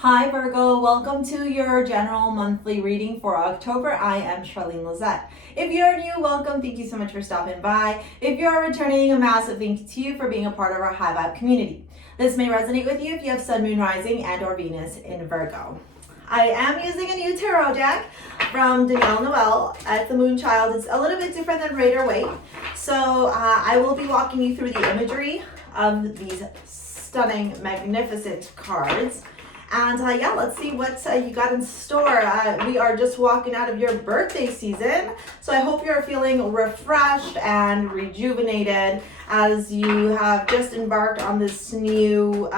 Hi Virgo, welcome to your general monthly reading for October. I am Charlene Lizette. If you're new, welcome. Thank you so much for stopping by. If you're returning, a massive thank you to you for being a part of our high vibe community. This may resonate with you if you have Sun, Moon, Rising, and or Venus in Virgo. I am using a new tarot deck from Danielle Noel at the Moonchild. It's a little bit different than Rider Waite. So I will be walking you through the imagery of these stunning, magnificent cards. And yeah, let's see what you got in store. We are just walking out of your birthday season. So I hope you're feeling refreshed and rejuvenated as you have just embarked on this new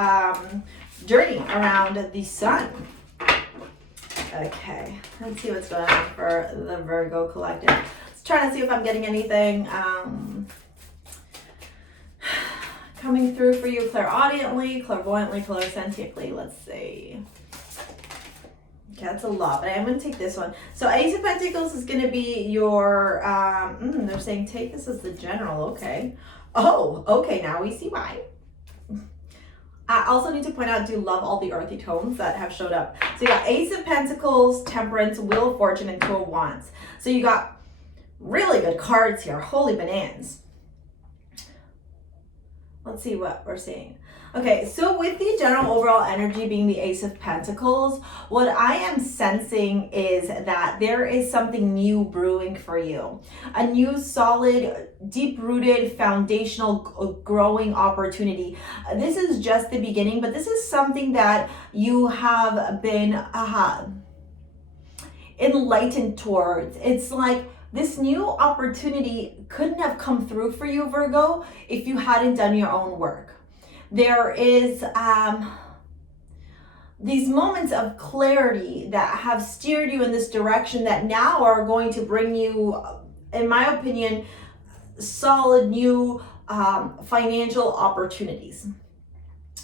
journey around the sun. Okay, let's see what's going on for the Virgo collective. Let's try to see if I'm getting anything coming through for you clairaudiently, clairvoyantly, clairsentiently. Let's see. Okay, that's a lot, but I am going to take this one. So Ace of Pentacles is going to be your, they're saying take this as the general. Okay. Oh, okay, now we see why. I also need to point out, I do love all the earthy tones that have showed up. So you got Ace of Pentacles, Temperance, Wheel of Fortune, and Two of Wands. So you got really good cards here. Holy bananas. Let's see what we're seeing. Okay, so with the general overall energy being the Ace of Pentacles, what I am sensing is that there is something new brewing for you. A new, solid, deep-rooted, foundational, growing opportunity. This is just the beginning, but this is something that you have been enlightened towards. It's like this new opportunity couldn't have come through for you, Virgo, if you hadn't done your own work. There is these moments of clarity that have steered you in this direction that now are going to bring you, in my opinion, solid new financial opportunities.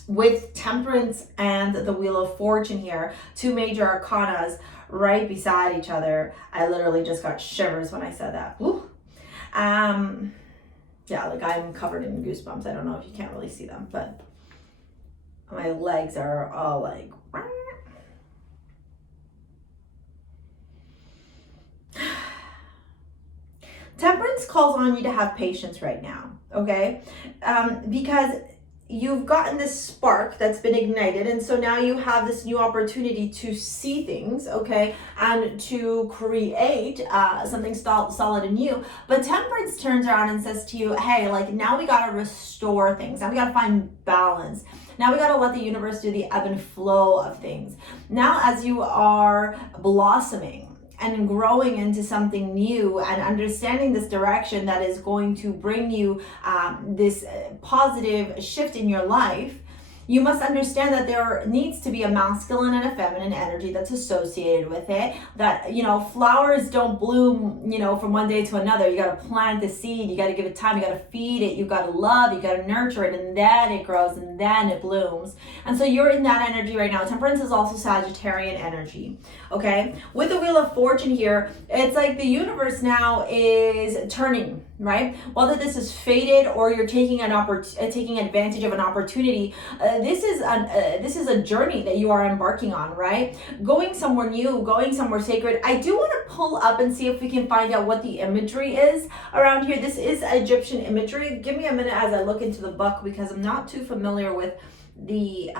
With Temperance and the Wheel of Fortune here, two major arcanas right beside each other. I literally just got shivers when I said that. Ooh. Yeah, like I'm covered in goosebumps. I don't know if you can't really see them, but my legs are all like, Temperance calls on you to have patience right now, okay? Because you've gotten this spark that's been ignited, and so now you have this new opportunity to see things, okay, and to create something solid and new. But Temperance turns around and says to you, hey, like now we got to restore things. Now we got to find balance. Now we got to let the universe do the ebb and flow of things. Now as you are blossoming and growing into something new and understanding this direction that is going to bring you this positive shift in your life, you must understand that there needs to be a masculine and a feminine energy that's associated with it. That, you know, flowers don't bloom, you know, from one day to another. You got to plant the seed. You got to give it time. You got to feed it. You got to love. You got to nurture it. And then it grows and then it blooms. And so you're in that energy right now. Temperance is also Sagittarian energy. Okay. With the Wheel of Fortune here, it's like the universe now is turning, right? Whether this is fated or you're taking taking advantage of an opportunity, this is a journey that you are embarking on, right? Going somewhere new, going somewhere sacred. I do want to pull up and see if we can find out what the imagery is around here. This is Egyptian imagery. Give me a minute as I look into the book because I'm not too familiar with the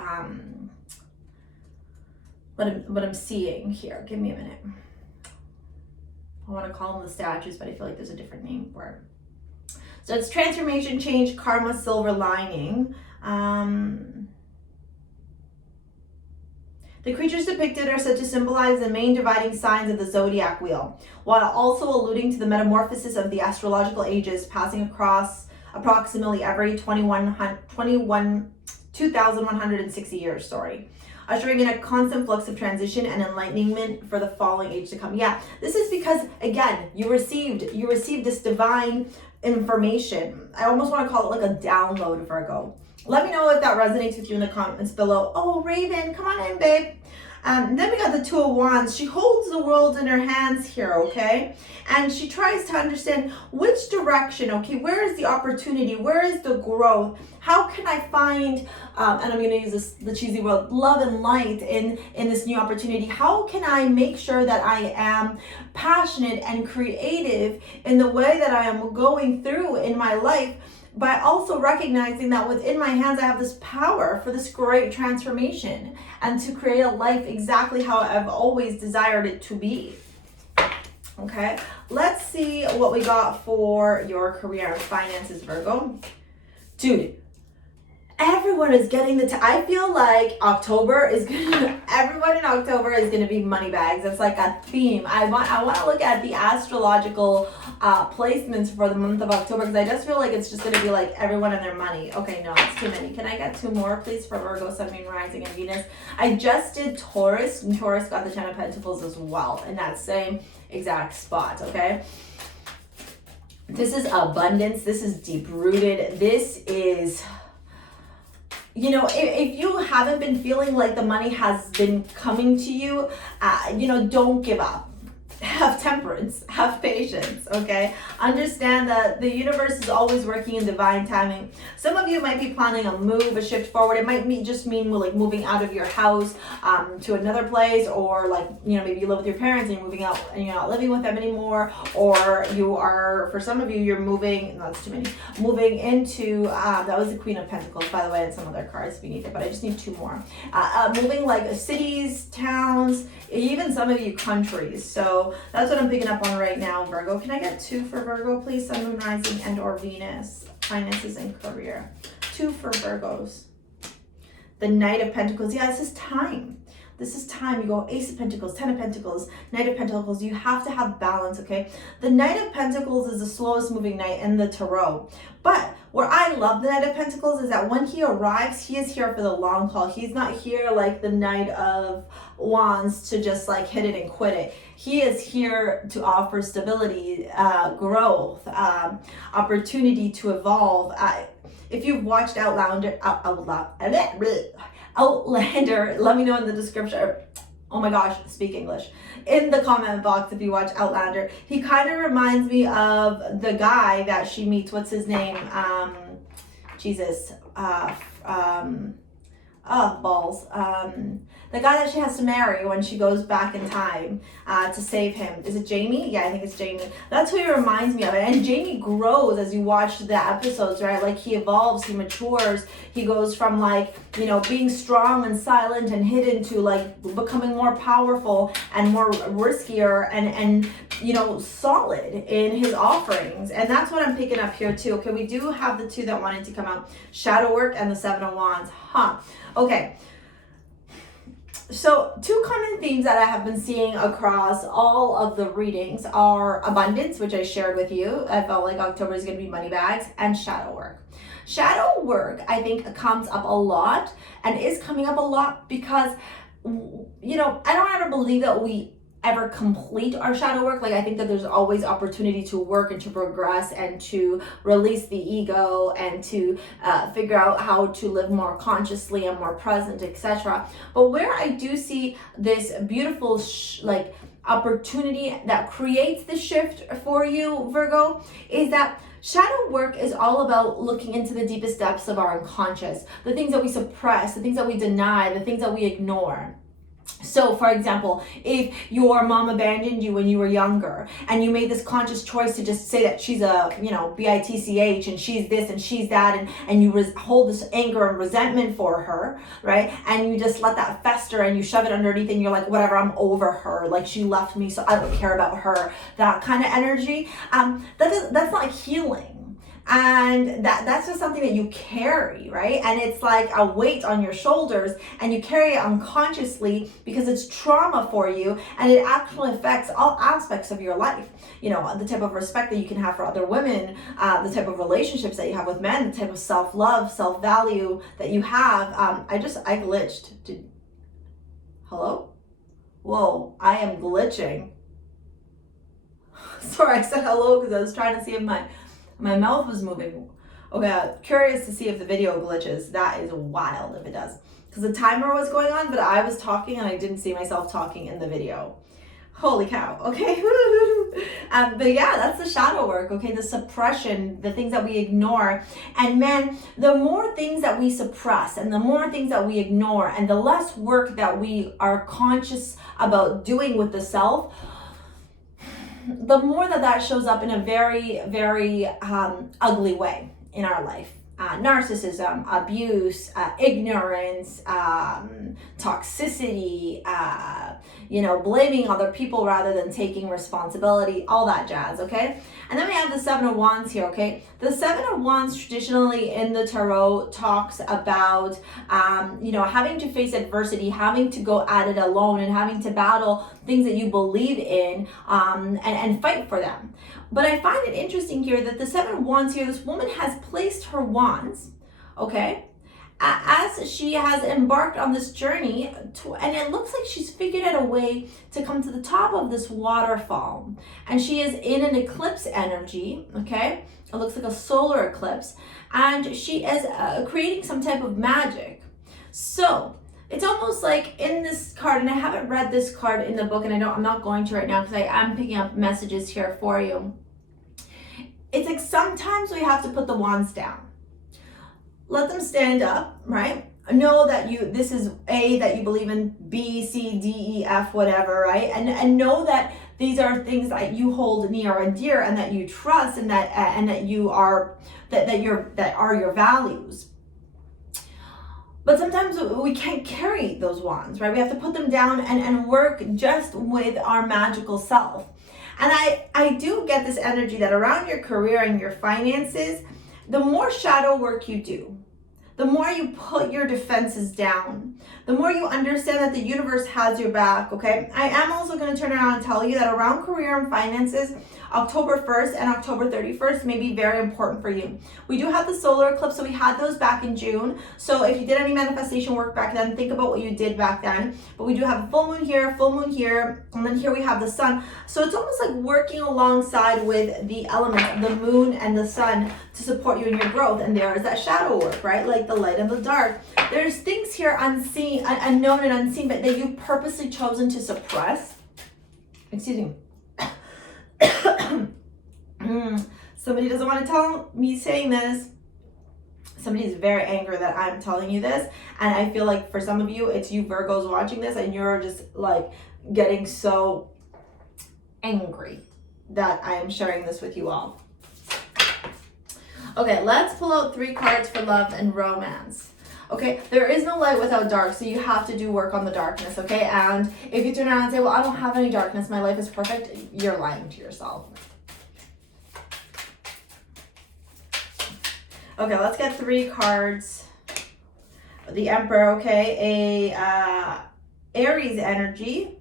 what I'm seeing here. Give me a minute. I want to call them the statues, but I feel like there's a different name for it. So it's transformation, change, karma, silver lining. The creatures depicted are said to symbolize the main dividing signs of the zodiac wheel, while also alluding to the metamorphosis of the astrological ages passing across approximately every 2,160 years, ushering in a constant flux of transition and enlightenment for the following age to come. Yeah, this is because, again, you received this divine information. I almost want to call it like a download, Virgo. Let me know if that resonates with you in the comments below. Oh, Raven, come on in, babe. Then we got the Two of Wands. She holds the world in her hands here, okay? And she tries to understand which direction, okay? Where is the opportunity? Where is the growth? How can I find, and I'm going to use the cheesy word, love and light in this new opportunity? How can I make sure that I am passionate and creative in the way that I am going through in my life, by also recognizing that within my hands I have this power for this great transformation and to create a life exactly how I've always desired it to be. Okay, let's see what we got for your career and finances, Virgo. Dude, everyone is getting I feel like October is gonna, everyone in October is gonna be money bags. It's like a theme. I want to look at the astrological placements for the month of October, because I just feel like it's just gonna be like everyone and their money. Okay, no, it's too many. Can I get 2 more, please, for Virgo, Sun, Moon, Rising, and Venus? I just did Taurus, and Taurus got the 10 of Pentacles as well in that same exact spot, okay? This is abundance. This is deep-rooted. This is... You know, if you haven't been feeling like the money has been coming to you, you know, don't give up. Have temperance, have patience, okay? Understand that the universe is always working in divine timing. Some of you might be planning a move, a shift forward. It might just mean like moving out of your house to another place, or like, you know, maybe you live with your parents and you're moving out and you're not living with them anymore, or you are, for some of you, you're moving, no, that's too many, moving into, that was the Queen of Pentacles, by the way, and some other cards beneath it, but I just need 2 more. Moving like cities, towns, even some of you countries. So that's what I'm picking up on right now, Virgo. Can I get 2 for Virgo, please? Sun, Moon, Rising, and or Venus. Finances and career. 2 for Virgos. The Knight of Pentacles. Yeah, this is time. This is time. You go Ace of Pentacles, 10 of Pentacles, Knight of Pentacles. You have to have balance, okay? The Knight of Pentacles is the slowest moving knight in the Tarot. But where I love the Knight of Pentacles is that when he arrives, he is here for the long haul. He's not here like the Knight of Wands to just like hit it and quit it. He is here to offer stability, growth, opportunity to evolve. If you've watched Outlander, let me know in the description. Oh my gosh, speak English. In the comment box if you watch Outlander. He kind of reminds me of the guy that she meets. What's his name? Jesus. Balls. The guy that she has to marry when she goes back in time to save him. Is it Jamie? Yeah, I think it's Jamie. That's who he reminds me of. And Jamie grows as you watch the episodes, right? Like he evolves, he matures. He goes from like, you know, being strong and silent and hidden to like becoming more powerful and more riskier and you know, solid in his offerings. And that's what I'm picking up here too. Okay, we do have the 2 that wanted to come out. Shadow work and the 7 of Wands. Okay. So 2 common themes that I have been seeing across all of the readings are abundance, which I shared with you. I felt like October is going to be money bags, and shadow work. Shadow work, I think, comes up a lot and is coming up a lot because, you know, I don't ever believe that we ever complete our shadow work. Like I think that there's always opportunity to work and to progress and to release the ego and to figure out how to live more consciously and more present, etc. But where I do see this beautiful like opportunity that creates the shift for you, Virgo, is that shadow work is all about looking into the deepest depths of our unconscious, the things that we suppress, the things that we deny, the things that we ignore. So, for example, if your mom abandoned you when you were younger and you made this conscious choice to just say that she's a, you know, bitch and she's this and she's that, and you hold this anger and resentment for her, right? And you just let that fester and you shove it underneath and you're like, whatever, I'm over her. Like she left me, so I don't care about her. That kind of energy, that's not healing. And that's just something that you carry, right? And it's like a weight on your shoulders and you carry it unconsciously because it's trauma for you, and it actually affects all aspects of your life. You know, the type of respect that you can have for other women, the type of relationships that you have with men, the type of self-love, self-value that you have. I glitched. Hello? Whoa, I am glitching. Sorry, I said hello because I was trying to see if my mouth was moving. Okay, curious to see if the video glitches. That is wild if it does. Because the timer was going on, but I was talking and I didn't see myself talking in the video. Holy cow, okay? But yeah, that's the shadow work, okay? The suppression, the things that we ignore. And man, the more things that we suppress and the more things that we ignore and the less work that we are conscious about doing with the self, the more that shows up in a very, very ugly way in our life. Narcissism, abuse, ignorance, toxicity, blaming other people rather than taking responsibility, all that jazz, okay? And then we have the Seven of Wands here, okay? The Seven of Wands traditionally in the Tarot talks about, having to face adversity, having to go at it alone and having to battle things that you believe in and fight for them. But I find it interesting here that the Seven of Wands here, this woman has placed her wands, okay, as she has embarked on this journey, and it looks like she's figured out a way to come to the top of this waterfall. And she is in an eclipse energy, okay? It looks like a solar eclipse. And she is creating some type of magic. So it's almost like in this card, and I haven't read this card in the book, and I'm not going to right now because I am picking up messages here for you. It's like sometimes we have to put the wands down. Let them stand up, right? Know that this is A, that you believe in, B, C, D, E, F, whatever, right? And know that these are things that you hold near and dear and that you trust and that are your values. But sometimes we can't carry those wands, right? We have to put them down and work just with our magical self. And I do get this energy that around your career and your finances, the more shadow work you do, the more you put your defenses down, the more you understand that the universe has your back, okay? I am also going to turn around and tell you that around career and finances, October 1st and October 31st may be very important for you. We do have the solar eclipse, so we had those back in June. So if you did any manifestation work back then, think about what you did back then. But we do have a full moon here, and then here we have the sun. So it's almost like working alongside with the element, the moon and the sun, to support you in your growth. And there is that shadow work, right? Like the light and the dark. There's things here unseen, unknown and unseen, but that you purposely chosen to suppress. Excuse me. Somebody doesn't want to tell me saying this. Somebody is very angry that I'm telling you this, and I feel like for some of you, it's you Virgos watching this, and you're just like getting so angry that I am sharing this with you all. Okay, let's pull out 3 cards for love and romance. Okay, there is no light without dark, so you have to do work on the darkness, okay? And if you turn around and say, well, I don't have any darkness, my life is perfect, you're lying to yourself. Okay, let's get 3 cards. The Emperor, okay, Aries energy.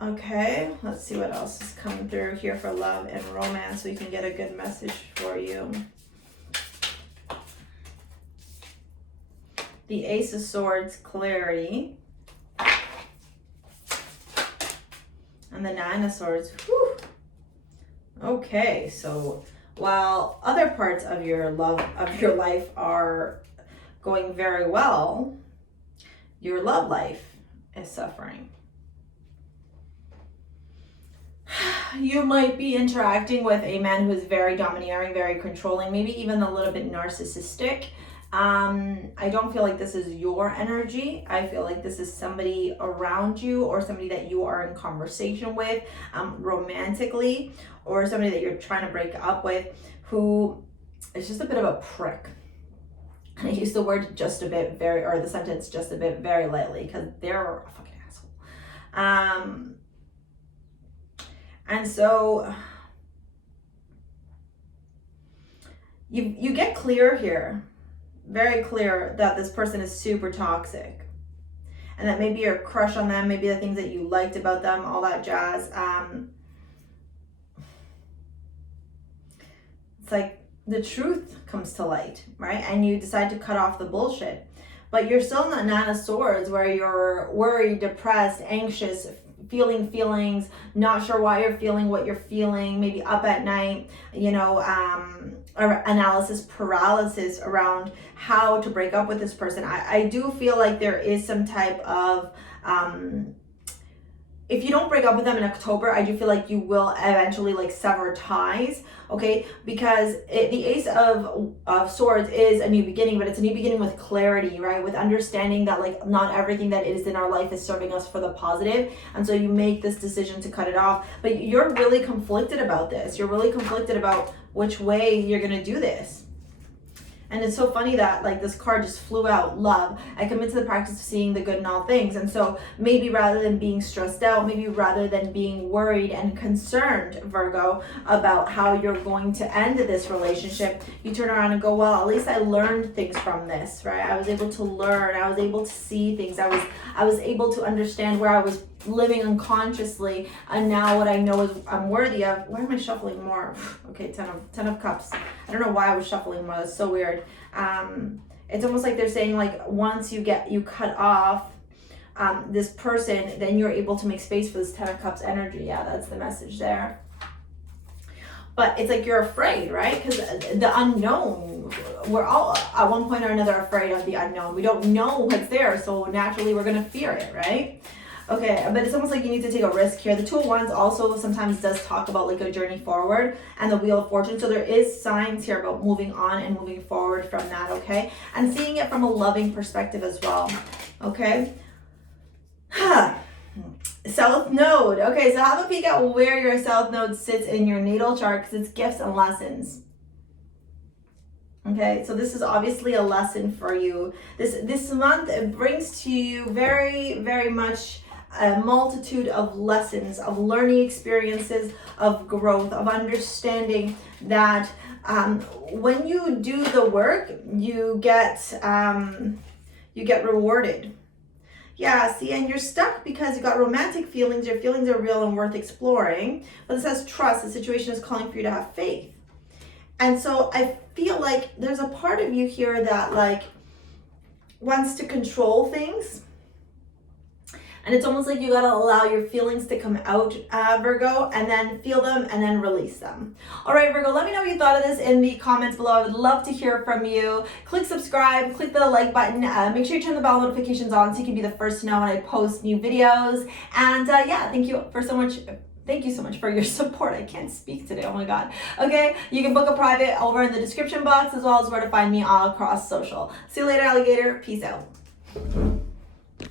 Okay, let's see what else is coming through here for love and romance so we can get a good message for you. The Ace of Swords, clarity. And the Nine of Swords, whew. Okay, so while other parts of your life are going very well, your love life is suffering. You might be interacting with a man who is very domineering, very controlling, maybe even a little bit narcissistic. I don't feel like this is your energy. I feel like this is somebody around you or somebody that you are in conversation with romantically, or somebody that you're trying to break up with who is just a bit of a prick. And I use the word just a bit or the sentence just a bit very lightly because they're a fucking asshole. And so you get clear here, very clear, that this person is super toxic. And that maybe your crush on them, maybe the things that you liked about them, all that jazz. It's like the truth comes to light, right? And you decide to cut off the bullshit. But you're still in that Nine of Swords where you're worried, depressed, anxious, feeling feelings, not sure why you're feeling what you're feeling, maybe up at night, you know, or analysis paralysis around how to break up with this person. I do feel like there is some type of, if you don't break up with them in October, I do feel like you will eventually like sever ties, okay? Because the Ace of Swords is a new beginning, but it's a new beginning with clarity, right? With understanding that like not everything that is in our life is serving us for the positive. And so you make this decision to cut it off, but you're really conflicted about this. You're really conflicted about which way you're gonna do this. And it's so funny that like this card just flew out, love. I commit to the practice of seeing the good in all things. And so maybe rather than being stressed out, maybe rather than being worried and concerned, Virgo, about how you're going to end this relationship, you turn around and go, well, at least I learned things from this, right? I was able to learn, I was able to see things, I was able to understand where I was living unconsciously, and now what I know is I'm worthy of. Why am I shuffling more? Okay, 10 of cups. I don't know why I was shuffling more. That's so weird. It's almost like they're saying like once you cut off this person, then you're able to make space for this 10 of cups energy. Yeah, that's the message there. But it's like you're afraid, right? Because the unknown, we're all at one point or another afraid of the unknown. We don't know what's there, so naturally we're gonna fear it, right? Okay, but it's almost like you need to take a risk here. The Two of Wands also sometimes does talk about like a journey forward, and the Wheel of Fortune. So there is signs here about moving on and moving forward from that, okay? And seeing it from a loving perspective as well, okay? South Node. Okay, so have a peek at where your South Node sits in your natal chart, because it's gifts and lessons. Okay, so this is obviously a lesson for you. This month, it brings to you very, very much a multitude of lessons, of learning experiences, of growth, of understanding that when you do the work, you get rewarded. Yeah, see, and you're stuck because you got romantic feelings. Your feelings are real and worth exploring. But it says trust. The situation is calling for you to have faith. And so I feel like there's a part of you here that like wants to control things. And it's almost like you gotta allow your feelings to come out, Virgo, and then feel them and then release them. All right, Virgo, let me know what you thought of this in the comments below. I would love to hear from you. Click subscribe, click the like button. Make sure you turn the bell notifications on so you can be the first to know when I post new videos. And yeah, thank you so much for your support. I can't speak today, oh my God. Okay, you can book a private over in the description box, as well as where to find me all across social. See you later, alligator. Peace out.